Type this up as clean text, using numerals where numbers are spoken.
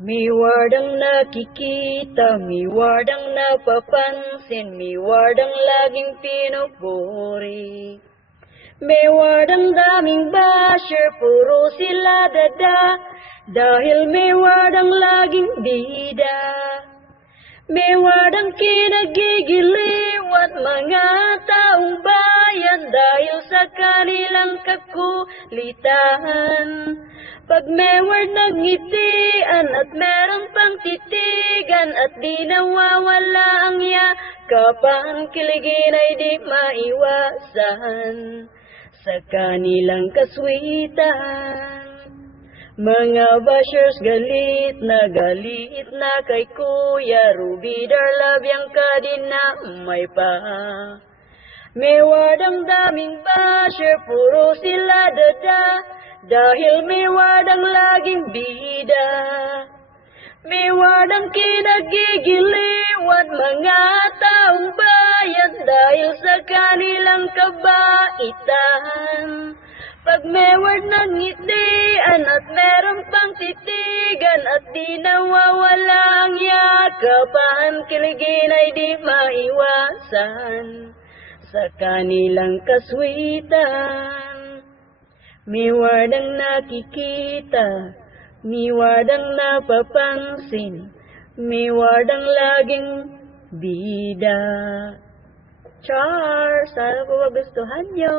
Miward ang nakikita, miward ang napapansin, miward ang laging pinupuri. Miward ang daming basher, puro sila dada, dahil miward ang laging bida. Miward ang kinagigiliw at mga taong bayan, dahil sa kanilang kakulitan. Pag miward nagngitian at meron pang titigan, at di nawawala ang yakapan, kiligin ay di maiwasan sa kanilang kaswitan. Mga bashers galit na kay Kuya Ruby Darlab yang kadinamay pa. Miward ang daming basher, puro sila dada, dahil miward ang laging bida. Miward ang kinagigiliw at mga taong bayan, dahil sa kanilang kabaitan. Pag miward nagngitian at meron pang titigan, at di nawawala ang yakapan, kiligin ay di maiwasan sa kanilang kaswitan. Miward ang nakikita, miward ang napapansin, miward ang laging bida. Char! Sana po magustuhan nyo!